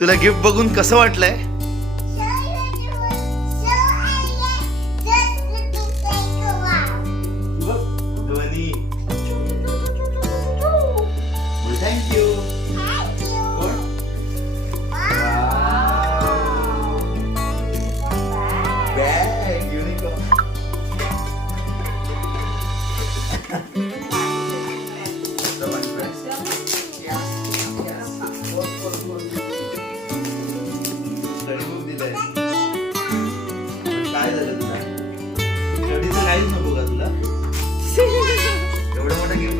तुला गिफ्ट बघून कसं वाटलंय?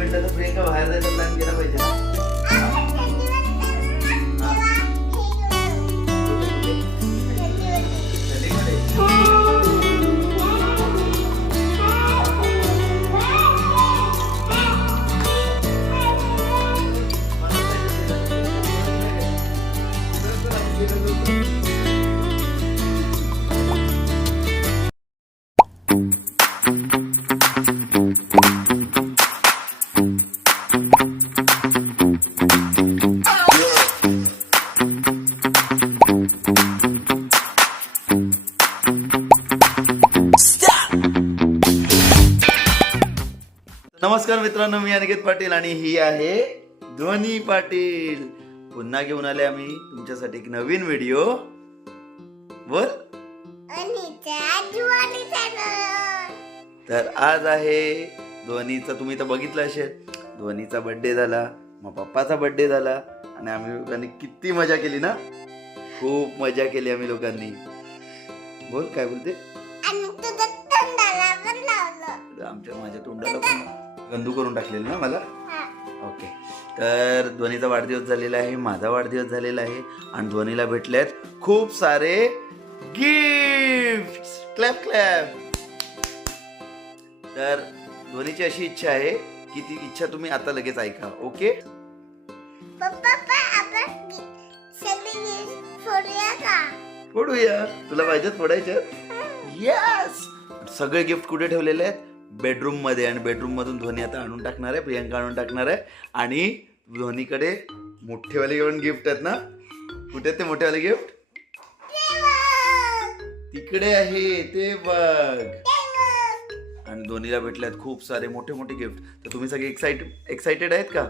एवढं मोठं गिफ्ट नमस्कार मित्रांनो मी अनिकेत पाटील आणि ही आहे ध्वनी पाटील. पुन्हा घेऊन आले आम्ही तुमच्यासाठी एक नवीन व्हिडिओ बोल तर आज आहे ध्वनीचा तुम्ही तर बघितलं असेल ध्वनीचा बर्थडे झाला मग पप्पाचा बर्थडे झाला आणि आम्ही लोकांनी किती मजा केली ना? खूप मजा केली आम्ही लोकांनी. बोल काय बोलते? आमच्या माझ्या तोंडाला गंदू करून टाकलेलं ना मला? ओके. तर ध्वनीचा वाढदिवस झालेला आहे माझा वाढदिवस झालेला आहे आणि ध्वनीला भेटले आहेत खूप सारे गिफ्ट क्लॅप क्लॅप तर ध्वनीची अशी इच्छा आहे की ती इच्छा तुम्ही आता लगेच ऐका ओके? फोडूया तुला पाहिजेत फोडायचे? यस सगळे गिफ्ट कुठे ठेवलेले आहेत? बेडरूममध्ये आणि बेडरूम मधून ध्वनी आता आणून टाकणार आहे प्रियंका आणून टाकणार आहे. आणि ध्वनीकडे मोठेवाले घेऊन गिफ्ट आहेत ना? कुठे आहेत ते मोठेवाले गिफ्ट तिकडे आहे ते बघ. आणि धोनीला आहेत खूप सारे मोठे मोठे गिफ्ट तर तुम्ही सगळे एक्साइट एक्साइटेड आहेत का?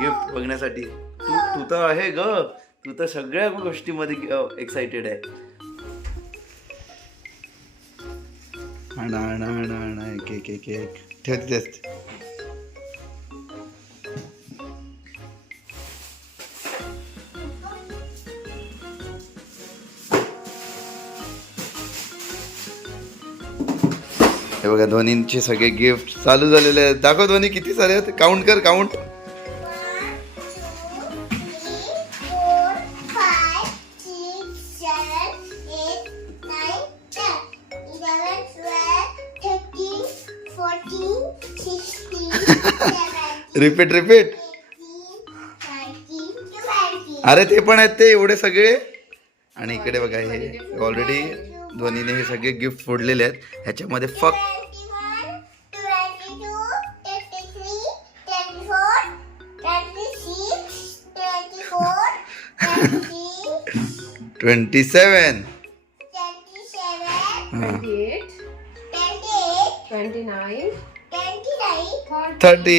गिफ्ट बघण्यासाठी. तू तू तर आहे ग. तू तर सगळ्या गोष्टीमध्ये एक्साइटेड आहे. आणा आणा आणा आणा एक एक एक एक ठेव तिथेच हे बघा धोनींचे सगळे गिफ्ट चालू झालेले आहेत. दाखव धोनी किती सारे आहेत. काउंट कर काउंट रिपीट रिपीट अरे ते पण आहेत ते एवढे सगळे. आणि इकडे बघा हे ऑलरेडी धोनीने हे सगळे गिफ्ट फोडलेले आहेत. ह्याच्यामध्ये फक्त ट्वेंटी सेवन थर्टी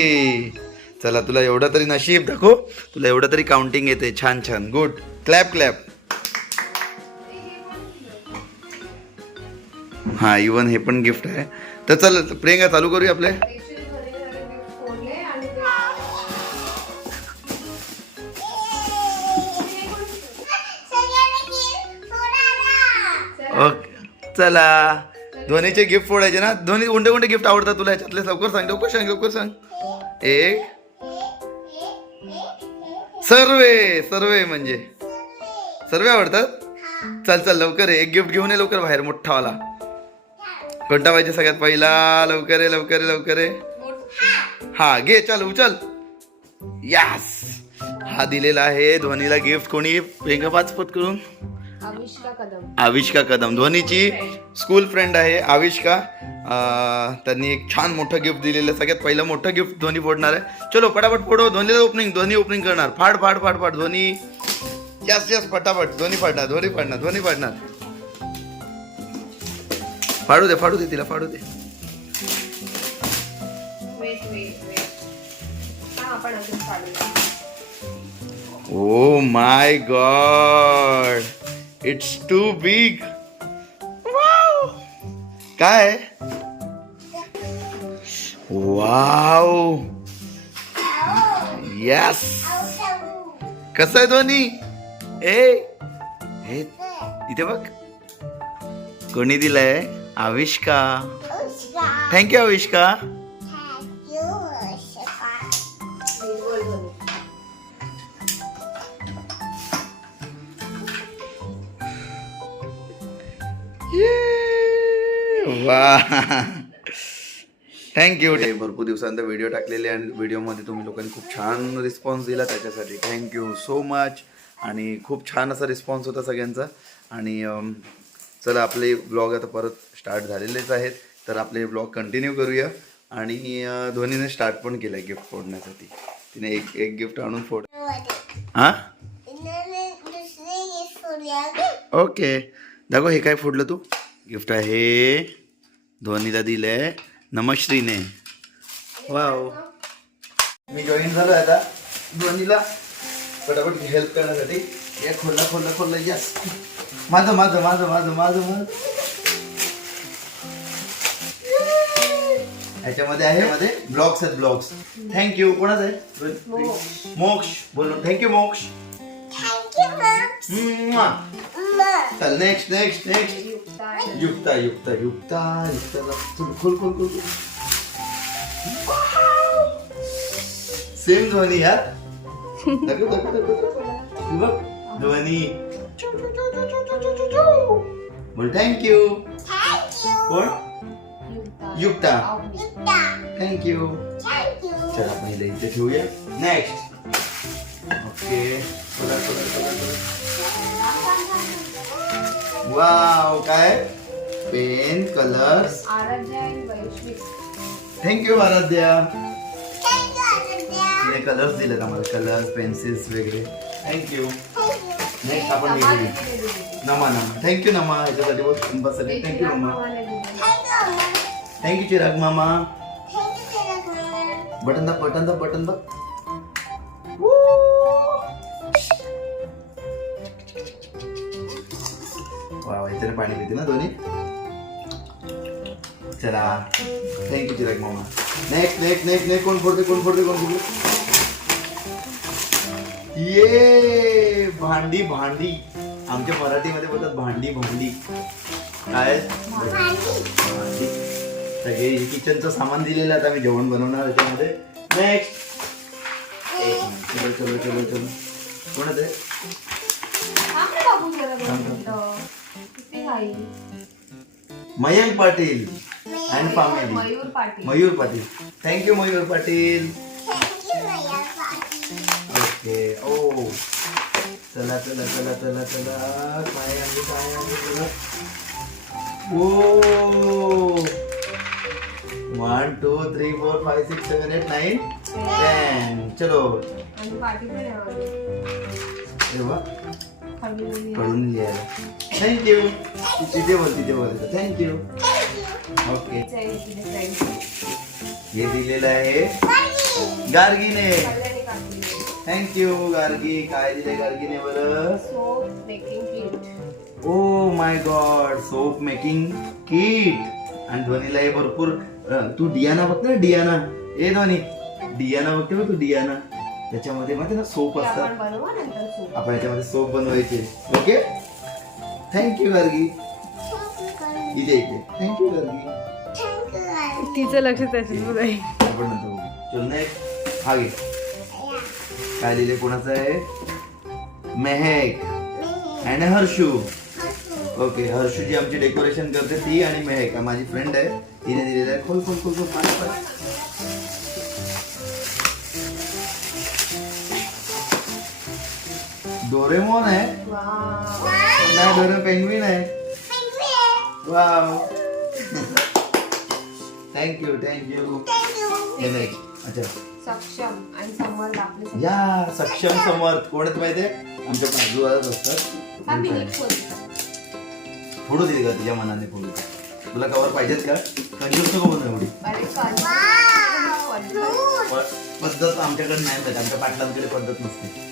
चला तुला एवढं तरी नशीब दाखव. तुला एवढं तरी काउंटिंग येते छान छान. गुड क्लॅप क्लॅप हा इवन हे पण गिफ्ट आहे. तर चल प्रियंका चालू करूया आपले. ओके चला. धोनीचे गिफ्ट फोडायचे ना? धोनी कोणते कोणते गिफ्ट आवडतात तुला ह्याच्यातले लवकर सांग लवकर सांग लवकर सांग. एक सर्वे सर्वे म्हणजे? सर्वे आवडतात? चल चल लवकर आहे एक गिफ्ट घेऊन ये लवकर बाहेर मोठावाला कोणता पाहिजे सगळ्यात पहिला? लवकर आहे लवकर आहे लवकर आहे हा घे चल उचल. यास हा दिलेला आहे ध्वनीला गिफ्ट कोणी प्रियंका पाचपत करून? कदम. आविष्का कदम. धोनीची स्कूल फ्रेंड आहे आविष्का. त्यांनी एक छान मोठं गिफ्ट दिलेलं. सगळ्यात पहिलं मोठं गिफ्ट धोनी फोडणार आहे. चलो पटापट फोडो. धोनीला ओपनिंग धोनी ओपनिंग करणार. फाड फाड फाड फाड. धोनी यस यस पटापट. दोन्ही फाडणार दोन्ही फाडणार दोन्ही फाडणार. फाडू दे फाडू दे तिला फाडू दे. ओ my God it's too big काय? वाव यस कसं आहे दोन्ही? ए हे इथे बघ. कोणी दिलंय? आविष्का. थँक्यू आविष्का. थँक्यू भरपूर दिवसानंतर व्हिडिओ टाकलेले आणि व्हिडिओमध्ये तुम्ही लोकांनी खूप छान रिस्पॉन्स दिला त्याच्यासाठी. थँक्यू सो मच आणि खूप छान असा रिस्पॉन्स होता सगळ्यांचा. आणि चला आपले ब्लॉग आता परत स्टार्ट झालेलेच आहेत. तर आपले ब्लॉग कंटिन्यू करूया. आणि धोनीने स्टार्ट पण केलं आहे गिफ्ट फोडण्यासाठी. तिने एक एक गिफ्ट आणून फोड हां? ओके दाखव हे काय फोडलं तू? गिफ्ट आहे. धोनीला दिलंय. नमश्रीने वाव. मी जॉईन झालो आता. धोनीला पटापट हेल्प करण्यासाठी. हे खोललं खोललं खोललं यस माझं माझं माझं माझं माझं माझं. ह्याच्यामध्ये आहे मध्ये ब्लॉग्स आहेत ब्लॉग्स थँक्यू कोणाच आहे? मोक्ष. मोक्ष. बोलून. Thank you Moksh. चल next next next Yukta Yukta Yukta Yukta खोल खोल खोल खोल सेम ध्वनी यार दाखव दाखव दाखव. बघ ध्वनी. बोल थँक्यू कोण युक्ता. युक्ता. थँक्यू चल आपण इथे इथे ठेवूया. नेक्स्ट ओके चला चला चला चला वाव काय? पेन कलर्स आराध्या आणि वैश्विक थँक्यू आराध्या. तिने कलर्स दिलेत आम्हाला कलर्स पेन्सिल्स वगैरे. थँक्यू नेक्स्ट आपण दिले. नमा नमा. थँक्यू नमा. ह्याच्यासाठी बहुत एक थँक्यू नमा. थँक्यू चिराग मामा. बटन दाब बटन दाब बटन दाब. ह्याच्याने पाणी पिते ना दोन्ही? चला. थँक्यू चिराग मामा. नेक्स्ट नेक्स्ट नेक्स्ट नेक्स्ट कोण फोडते कोण फोडते कोण फोडते? ये भांडी भांडी. आमच्या मराठीमध्ये बोलतात भांडी भांडी. काय? भांडी. सगळे किचनचं सामान दिलेलं आहे आता मी जेवण बनवणार त्याच्यामध्ये नेक्स्ट चलो चलो चलो चलो. कोण आहे Mayank Patil and family Mayur Patil. Mayur Patil. Thank you Mayur Patil. Okay oh. चला चला चला चला चला. काय आहे काय आहे? चला ओ. One two three four five six seven eight nine ten चलो. आणि पण आहे. हे. पडून लिहायला. थँक्यू तिथे बोल तिथे बोल थँक्यू ओके. हे दिलेलं आहे गार्गीने. थँक्यू गार्गी काय दिले गार्गीने बरं. ओ my God soap making kit आणि ध्वनीला हे भरपूर तू डियाना बघते ना डियाना ए ध्वनी डियाना बघते बघ तू डियाना त्याच्यामध्ये माहिती ना सोप असतात. आपण याच्यामध्ये सोप बनवायचे ओके थँक्यू गार्गी इथे इथे. थँक्यू गार्गी तिचं लक्ष त्याच्यात नाही आपण नंतर बघू. चल नेक्स्ट हा घे. काय लिहिले कोणाचं आहे? मेहेक अँड हर्षू. ओके हर्षू जी आमची डेकोरेशन करते ती आणि मेहेक. माझी फ्रेंड आहे. तिने दिलेलं आहे. खोल खोल खोल खोल. पाणी पाणी डोरेमोन आहे. नाही डोरे पेंग्विन आहे. वाव. थँक्यू थँक्यू हे नाही अच्छा. सक्षम आणि समर्थ आपले. या सक्षम समर्थ. कोण आहेत माहितीये? आमच्या बाजूलाच असतात. फोडू दे का तुझ्या मनाने फोडू. तुला कवर पाहिजेत का? कंजूस नको बनव एवढी. पद्धत आमच्याकडे नाही माहिती. आमच्या पाटलांकडे पद्धत नसते.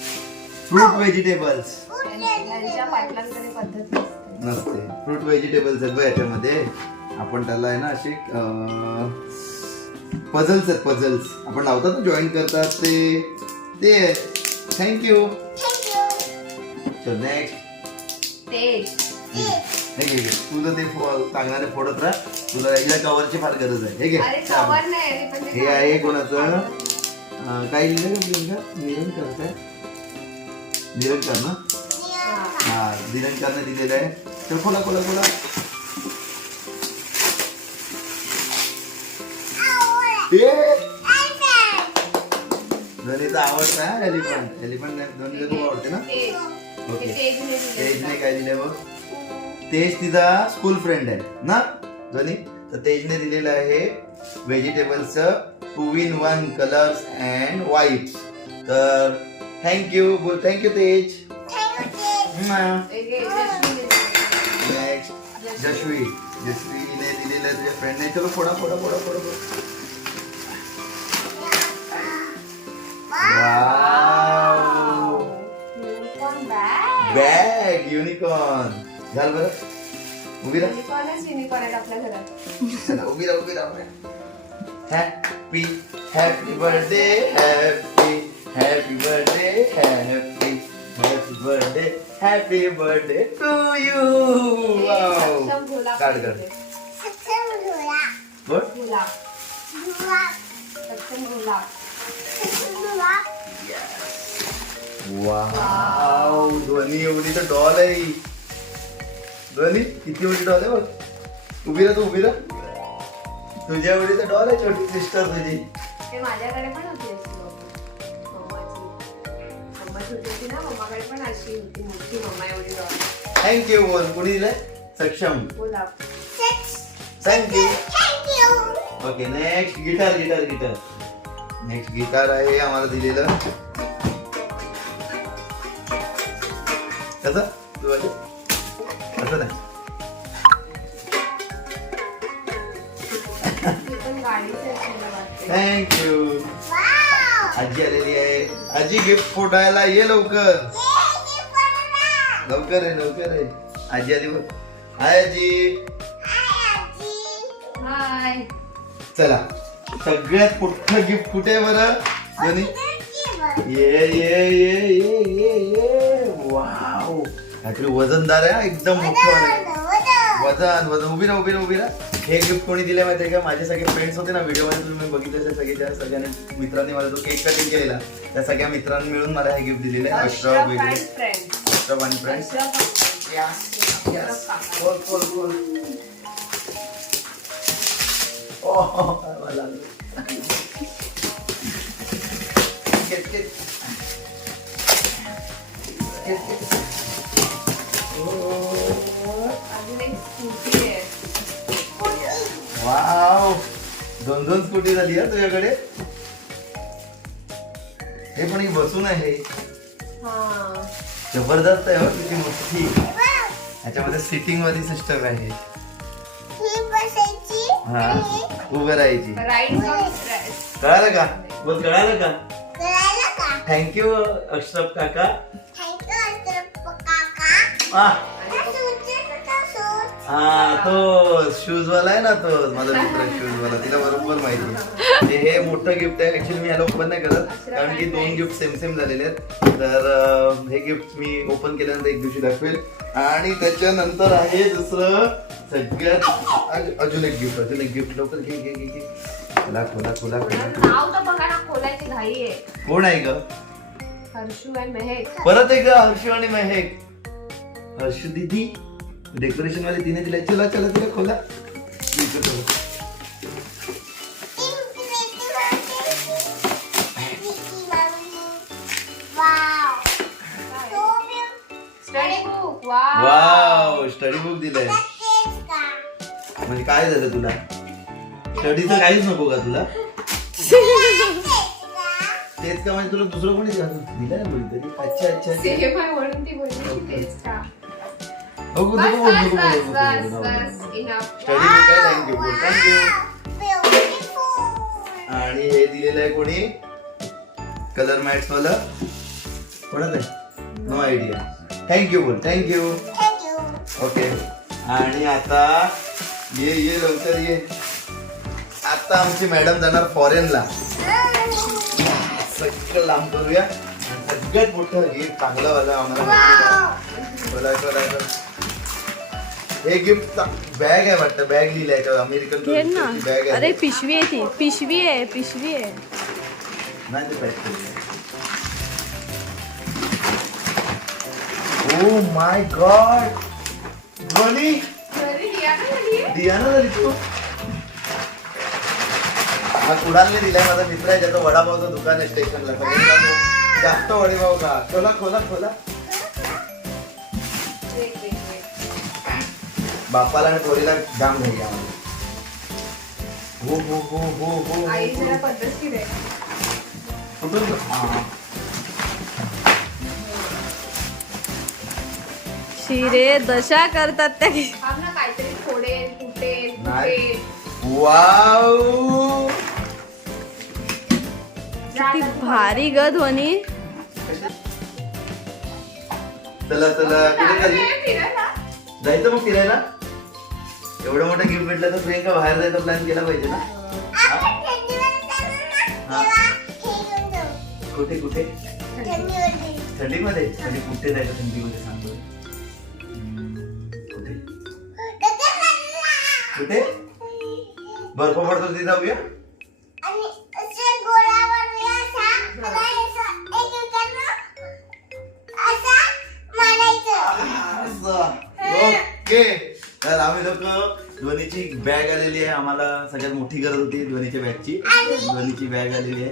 फ्रूट व्हेजिटेबल्स त्यांच्या पाटलांकडे पद्धत नसते. नसते फ्रूट व्हेजिटेबल्स आहेत बघ याच्यामध्ये. आपण त्याला आहे ना असे पझल्स आहेत पझल्स आपण लावतात ना जॉईन करतात ते. ते थँक्यू नेक्स्ट हे. घे घे. तुझं ते फो- चांगल्याने फोडत राहा. तुला या कवरची फार गरज आहे. हे घे. अरे कवर नाही अरे पण ते हे आहे कोणाचं? अं, काय लिहिलं का प्रियंका निरंकर काय निरंकर ना? हा. हा निरंकरने दिलेलं आहे. तर खोला खोला खोला. ए! धनीचा आवडता हा एलिफंट एलिफंट धनीला खूप आवडते ना? ओके तेजने काय दिले बघ? तेज तिचा स्कूल फ्रेंड आहे ना? धनी तर तेजने दिलेलं आहे व्हेजिटेबल्सचं two in one colours and white तर थँक्यू बोल थँक्यू तेज एक हे जश्मीने दिलेलं. नेक्स्ट जशवी जशवीने दिलेलं आहे तुझ्या फ्रेंडने चलो फोडा फोडा फोडा फोडा फोडा. Wow. Unicorn bag. Bag unicorn घाल बरं उभी राहा Unicornच unicorn आहेत आपल्या घरात चला उभी राहा उभी राहा happy happy birthday happy happy birthday happy happy birthday happy birthday to you wow Saksham गुलाब काढ काढ दिले. गुड गुलाब सक्षम गुलाब वाव एवढी तर डॉल आहे. ध्वनी? किती एवढी डॉल आहे बघ. उभी तू, उभी तुझ्या एवढी तर डॉल आहे छोटी सिस्टर तुझी. ते माझ्याकडे पण होती. मम्माकडे पण अशी होती मोठी मम्मा एवढी डॉल थँक्यू बोल. कुणी दिलंय सक्षम गुलाब thank you okay next guitar guitar guitar next guitar आहे आम्हाला दिलेलं. कसं? तू. असं नाही? ती पण गाडीच आहे मला वाटते. थँक्यू आजी आलेली आहे. आजी गिफ्ट फोडायला ये लवकर. लवकर आहे लवकर आहे. आजी आली बघ हाय आजी. हाय चला. सगळ्यात मोठं गिफ्ट कुठे आहे बरं? ये ये ये ये ये ये. वाव काहीतरी वजनदार आहे हा, एकदम मोठं. वजन वजन. उभी राहा उभी राहा उभी राहा. हे गिफ्ट कोणी दिले माहिती का? माझे सगळे फ्रेंड्स होते ना व्हिडिओमध्ये तुम्ही बघितले असेल सगळे त्या सगळ्यांनी मित्रांनी मला जो केक कटिंग केलेला. त्या सगळ्या मित्रांनी मिळून मला हे गिफ्ट दिलेले आहे. अश्रफ वगैरे आणि फ्रेंड्स. अश्रफ काका. बोल बोल बोल ओह, लागलं. Get, get. Get, get. आहे वाव दोन दोन स्कूटी झाली हा तुझ्याकडे हे पण एक बसून आहे हा जबरदस्त आहे हो तुझी मोठी ह्याच्यामध्ये सिटिंग वाली सिस्टम आहे. हा उभं राहायची. कळालं का? बोल कळालं का? थँक्यू अश्रफ काका. हा तो शूज वाला आहे ना तो माझा मित्र शूज वाला तिला बरोबर माहिती आहे. ते हे मोठं गिफ्ट आहे ऍक्च्युली मी ह्याला ओपन नाही करत कारण की दोन गिफ्ट सेम सेम झालेले आहेत. तर हे गिफ्ट मी ओपन केल्यानंतर एक दिवशी दाखवेल. आणि त्याच्यानंतर आहे दुसरं सगळ्यात अज- अजून एक गिफ्ट अजून एक गिफ्ट लवकर घे घे घे घे. खोला खोला खोला आहे. कोण आहे ग? हर्षू आणि मेहेक परत एकदा हर्षू आणि महेक हर्षू दीदी. डेकोरेशनमध्ये तिने दिलाय चला चला तिला खोला. वाव स्टडी बुक दिलंय. म्हणजे काय झालं तुला? स्टडीचं काहीच नको का तुला? तेच का? म्हणजे तुला दुसरं कोणी दिलं ना कोणीतरी? अच्छा अच्छा नको, नको बोल, नको बोल, नको बोल, नको बोल. स्टडी बुक आहे थँक्यू बोल थँक्यू आणि हे दिलेलं आहे कोणी? कलर मॅट्स वाला? आहे? नो आयडिया थँक्यू बोल थँक्यू ओके आणि आता ये ये लवकर ये. आता आमची मॅडम जाणार फॉरेनला सगळं लांब करूया. सगळ्यात मोठं गिफ्ट चांगलं वाला आम्हाला भेटलेलं. बोला, बोला, बोला. हे गिफ्ट बॅग आहे वाटतं बॅग लिहिलंय याच्यावर अमेरिकन घे ना. बॅग अरे आहे. पिशवी आहे ती. पिशवी आहे पिशवी आहे. नाही ते पॅक ओ माय गॉड ध्वनी. का झाली तू. हा कुणालने दिलाय माझा मित्र आहे ज्याचं वडापावचं दुकान आहे स्टेशनला. सगळ्यांना तो जास्त वडेपाव का खोला खोला खोला. बापाला आणि पोरीला जाम घ्यायची आम्हाला हो हो हो हो हो आई हो जरा पद्धतशीर आहे. कुठून हा, हा. शिरे दशा करतात त्या हा ना काहीतरी फोडेल फुटेल नाही. फुटेल वाव. किती भारी ग ध्वनी. चला चला. कुठे चालली? फिरायला. जायचं मग फिरायला? एवढं मोठं गिफ्ट भेटलं तर प्रियंका बाहेर जायचा प्लॅन केला पाहिजे ना? कुठे कुठे? थंडीमध्ये. थंडी कुठे जायचं थंडीमध्ये सांगतो कुठे? कुठे बर्फ पडतो तिथे जाऊया? ओके. आम्ही लोक ध्वनीची बॅग आलेली आहे. आम्हाला सगळ्यात मोठी गरज होती ध्वनीच्या बॅगची. ध्वनीची बॅग आलेली आहे.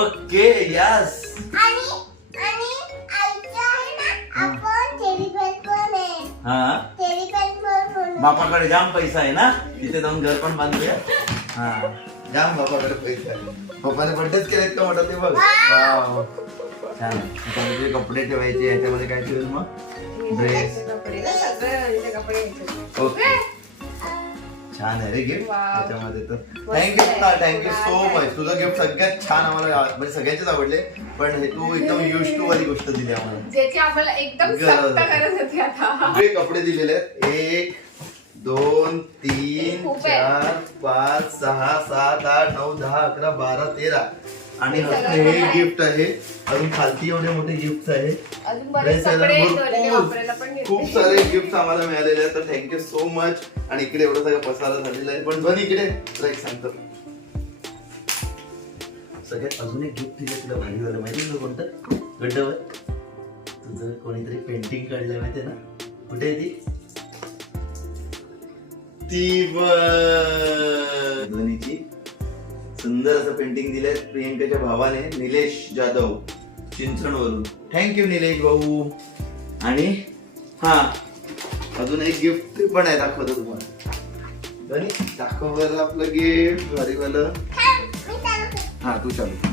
Okay yes. हा. बापाकडे जाम पैसा आहे ना? तिथे जाऊन घर पण बांधूया. हा. जाम बापाकडे पैसा आहे. पप्पाने बड्डेच केलेत का मोठा ते बघ? वाव. छान. त्याच्यामध्ये कपडे ठेवायचे याच्यामध्ये काय ठेवेल मग? ड्रेस. कपडे घ्यायचे. ओके छान आहे रे गिफ्ट. त्याच्यामध्ये तर. Thank you. Thank you so much तुझं गिफ्ट सगळ्यात छान आम्हाला म्हणजे सगळ्यांचेच आवडले. पण हे तू एकदम युज टू वाली गोष्ट दिली आम्हाला. ज्याची आम्हाला एकदम गरज सक्त आहे. गरज होती आता. सगळे कपडे दिलेले आहेत. एक दोन तीन. चार पाच सहा सात आठ नऊ दहा अकरा बारा तेरा. आणि हे. गिफ्ट आहे. अजून खालती एवढे मोठे गिफ्ट आहे. अजून बरेच Dress आहे ना, कपडे भरपूर. दोन्ही वापरायला पण घेतले. खूप सारे गिफ्ट आम्हाला मिळालेले आहेत. तर थँक्यू सो मच आणि इकडे एवढं सगळं पसारा झालेला आहे. पण दोन इकडे. तुला एक सांगतो. सगळ्यात अजून एक गिफ्ट दिलं तुला भारी झालं. माहिती ना कोणतं? गड्डावर तुझं कोणीतरी पेंटिंग काढलंय माहिती ना? कुठे आहे ती? ती बघ. ध्वनीची. सुंदर असं पेंटिंग दिलंय प्रियंकाच्या भावाने निलेश जाधव चिंचणवरून. थँक्यू निलेश भाऊ. आणि हा अजून एक गिफ्ट पण आहे दाखवतो तुम्हाला. ध्वनी दाखव बरं आपलं गिफ्ट भारीवालं हा तू चालू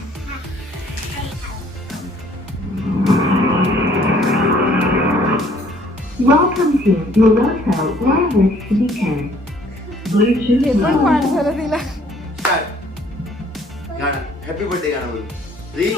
Welcome to Moloto Wireless. Bluetooth गाणं हॅपी बर्थडे गाणं बोल थ्री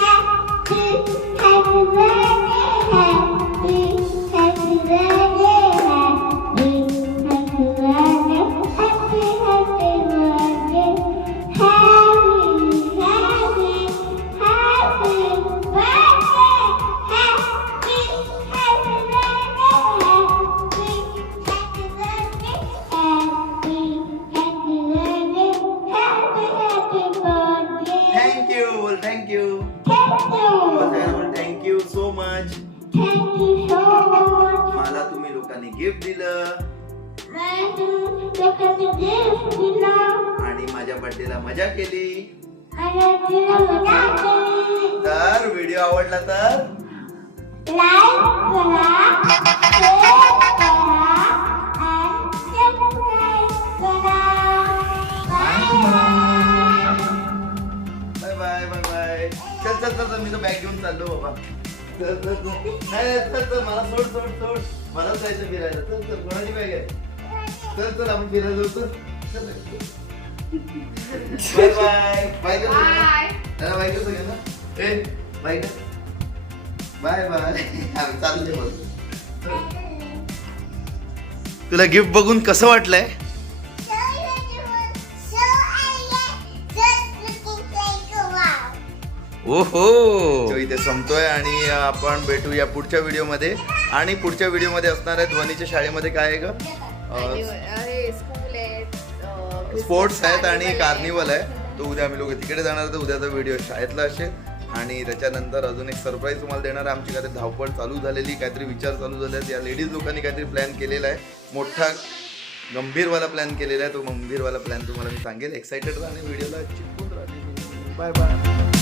मला जायचं फिरायला. चल चल कोणाची बॅग आहे? चल चल आपण फिरायला जाऊ चल. चल बाय बाय. बाय कर बाय. त्याला बाय करतो ना? ए बाय कर. Bye bye. आम्ही चालले बघ तुला गिफ्ट बघून कसं वाटलंय? ओहो. इथे संपतोय आणि आपण भेटूया पुढच्या व्हिडिओमध्ये. आणि पुढच्या व्हिडिओमध्ये असणार आहे ध्वनीच्या शाळेमध्ये काय आहे ग? अरे स्कूल आहे स्पोर्ट्स आहेत आणि कार्निवल आहे. तो उद्या आम्ही लोक तिकडे जाणार तर उद्याचा व्हिडिओ शाळेतला असेल. आणि त्याच्यानंतर अजून एक सरप्राईज तुम्हाला देणार आहे. आमची काहीतरी धावपळ चालू झालेली काहीतरी विचार चालू झाले आहेत या लेडीज लोकांनी काहीतरी प्लॅन केलेला आहे. मोठा गंभीरवाला प्लॅन केलेला आहे. तो गंभीरवाला प्लॅन तुम्हाला मी सांगेल. एक्साइटेड राहा आणि व्हिडिओला चिपकून राहा. Bye bye